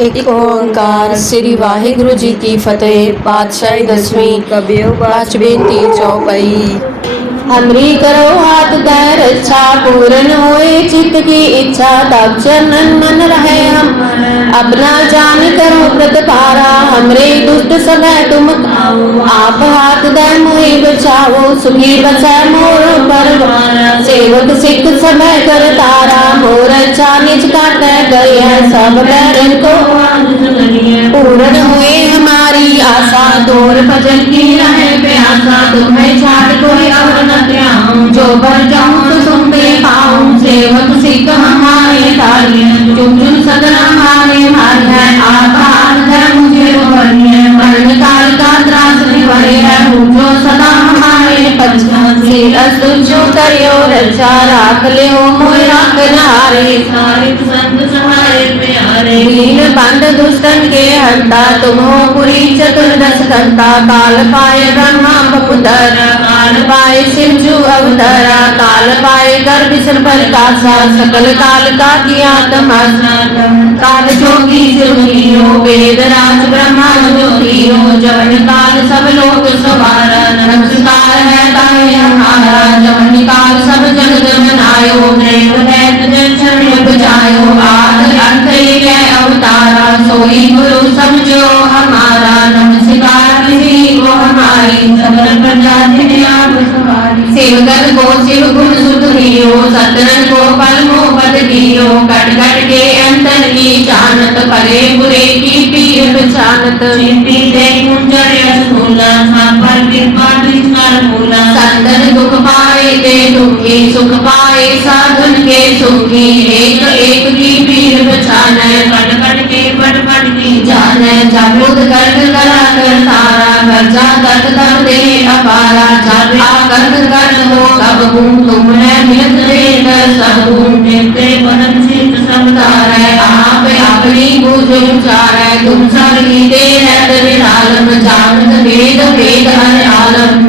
एक ओंकार, श्री वाहिगुरु जी की फतेह, पातशाही दसवीं कबियो पाँच बेटी चौपाई। हमरी करो हाथ दर रक्षा पूर्ण होए, चित्त की इच्छा, तब चरणन मन रहे हम। अपना जान करो प्रतिपारा हमरे दुष्ट समय तुम आप हाथ दे मोहि बचाओ, सुखी बसै मोर पर सेवक सिख समय कर तारा, मोर अच्छा निज काटे गए सब बैरन को पूर्ण हुए हमारी आशा, तोर भजन की रहे प्यासा, तुम्हें छाड़ कोई और न जो भर जाऊँ तो पे पाऊँ। सेवक सिख हमारे तारी चुन चुन सदन हमारे भाग्य आभार है मुझे भरनी मरण काल का त्रास निभरे है मुझो सदा हमारे पंच जो करियो रचा राख ले हो। मोय राख नारे सारे सहाय प्यारे दीन बंद दुष्टन के हंता तुम हो पुरी चतुर्दश कंता काल पाए ब्रह्मा बपुतर काल पाए शिवजू अवतरा काल पाए गर्भ विष्णु प्रकाशा सकल काल का किया तमाशा काल जोगी शिवलियो वेद राज ब्रह्मा ज्योतियो जवन काल सब लोग सवारा नमस्कार है ताए हमारा जवन काल सब जगत बनायो प्रेम वैद जन की जानत भले बुरे की पीर पहचानत चिंती दे कुंजर यशमूला सांपर कृपा कृष्ण मूला। संतन दुख पाए ते दुखी सुख पाए साधन के सुखी। एक एक की पीर पहचाने कट कट के पट पट की। जाने जागृत कर्त करा कर तारा गर्जा दर्द दम दे अपारा। जब आकर्त कर्त हो सब हूँ तुमने मिलत देकर सब हूँ देखते परम सिद्ध समतारे आप अपनी बुझ उचारे तुम सब ही दे आलम निरालम जानत वेद वेद हर आलम।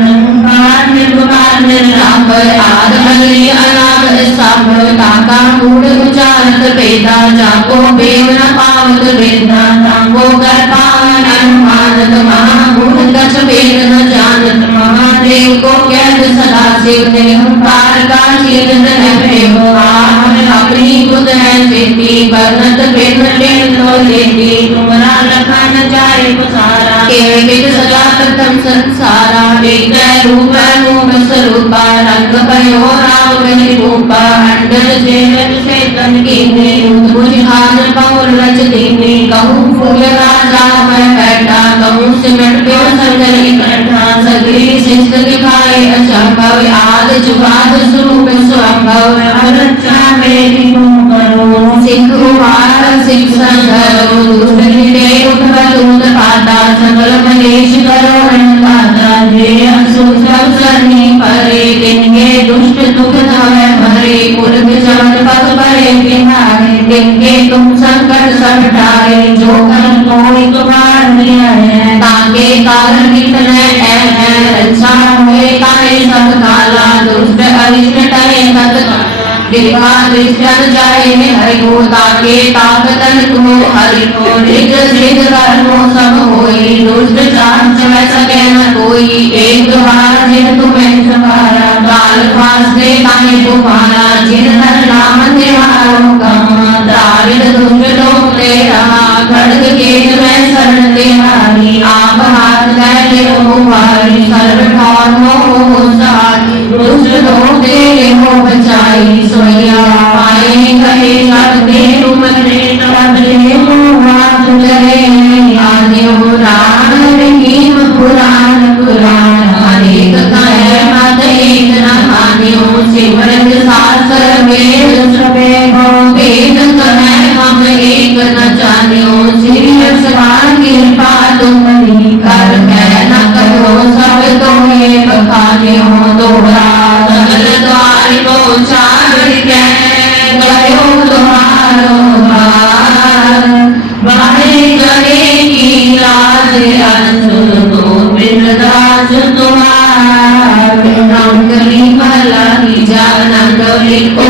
निरंकार निर्विकार राम आद अगली अनाद सब काका मूड उचारत वेदा जाको बेव न पावत वेदा तांगो कर पावन कैद सदा शिव निरंकार का चीन न प्रेम हम अपनी बुध है चेती वर्णत प्रेम लेन लो लेती तुमरा लखा न जाए पसारा केवल विद सदा प्रथम संसारा एक रूप रूप स्वरूपा रंग भयो गहि रूपा अंडर जेल से तन कीने बुझान पौर रच दीने कहूँ फूल राजा मैं बैठा कहूँ सिमट प्यो सगरी बैठा सगरी शिष्ट दिखाए अचंभव आद जुगाद स्वरूप स्वंभव अरक्षा मेरी तुम करो सिख उवार सिख संघरो तुम संकट सब टारे जो कर कोई तुम्हार निय है ताके कारण कितने है है रक्षा हुए तारे सब काला दुष्ट अरिष्ट टरे तत्काल कृपा दृष्टन जाए हरि को ताके ताकतन तुम हरि को निज सिद्ध कर्मो सब होई दुष्ट चांच में सके न कोई एक द्वार जिन तुम्हें सवारा काल फास दे ताने तुम्हारा जिन direito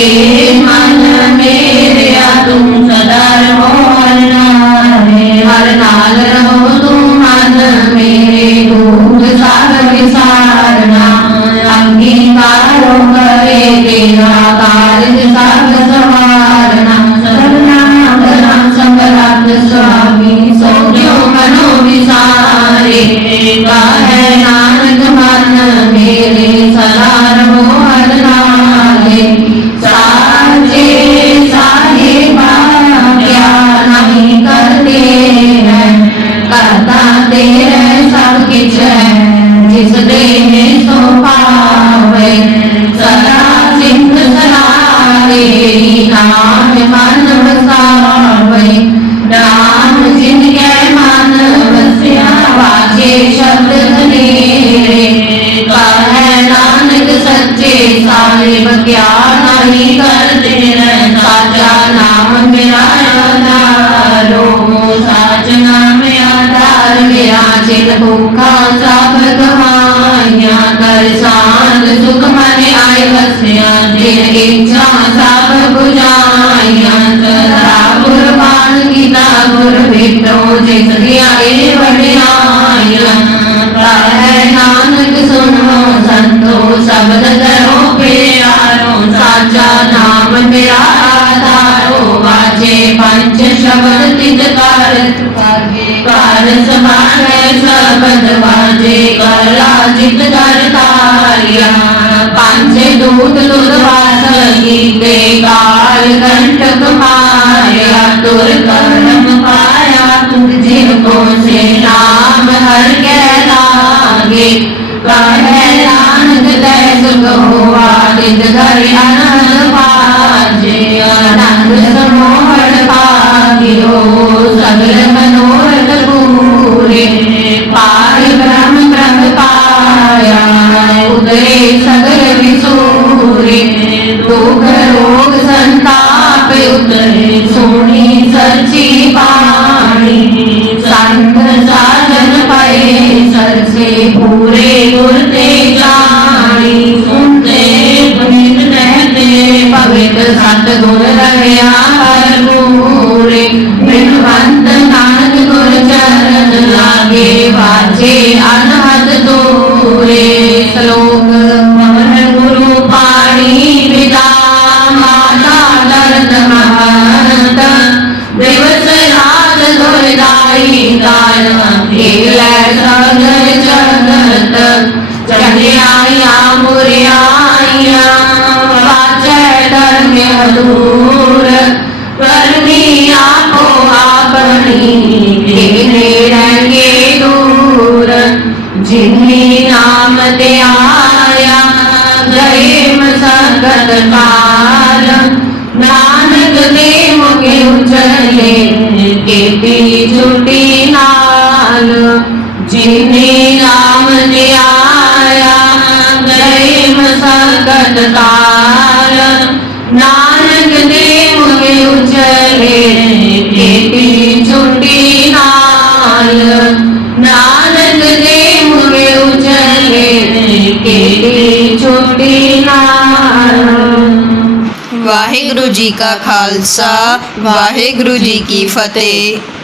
हे मन मेरे तुम सदा रहो हर नाल हर नाल रहो तुम मन मेरे दूध सागर विसारना करे तेरा कार्य सब सवारना सर्वनाम राम संगरात स्वामी सोजो मनो विसारे नानक मन साचा नाम मेरा आधारो साच नाम आधार भूखा सब गवाइया कर शांत सुख मन आय बसिया जिन इच्छा सब बुझाइया सदा कुर्बान गीता गुर भेटो जिस दिया ए बढ़िया नानक सुनो संतो शब्द करो प्यारो साचा नाम मेरा आधारो वाजे पंच शब्द तिज कार कार समाने शब्द वाजे कला जित कर तारिया पंच दूत दुध वास काल कंटक माया तुर कर्म पाया तुम जिनको से नाम हर के लागे कहे नानक सुख हुआ नित घर आनंद सर से पूरे गुरते जानी सुनते पुनित रहते पवित्र सतगुर रहया हर दूर करनी आपो आपनी खेले रहेंगे दूर। जिन्हें नाम ते आया, गए मसकत काल नानक दे मुके उचले केती छुटी नाल। जिन्हें नाम ते आया, गए मसकत काल गले केती नाल नानक देव केती नाल। जी का खालसा वाहेगुरु जी की फतेह।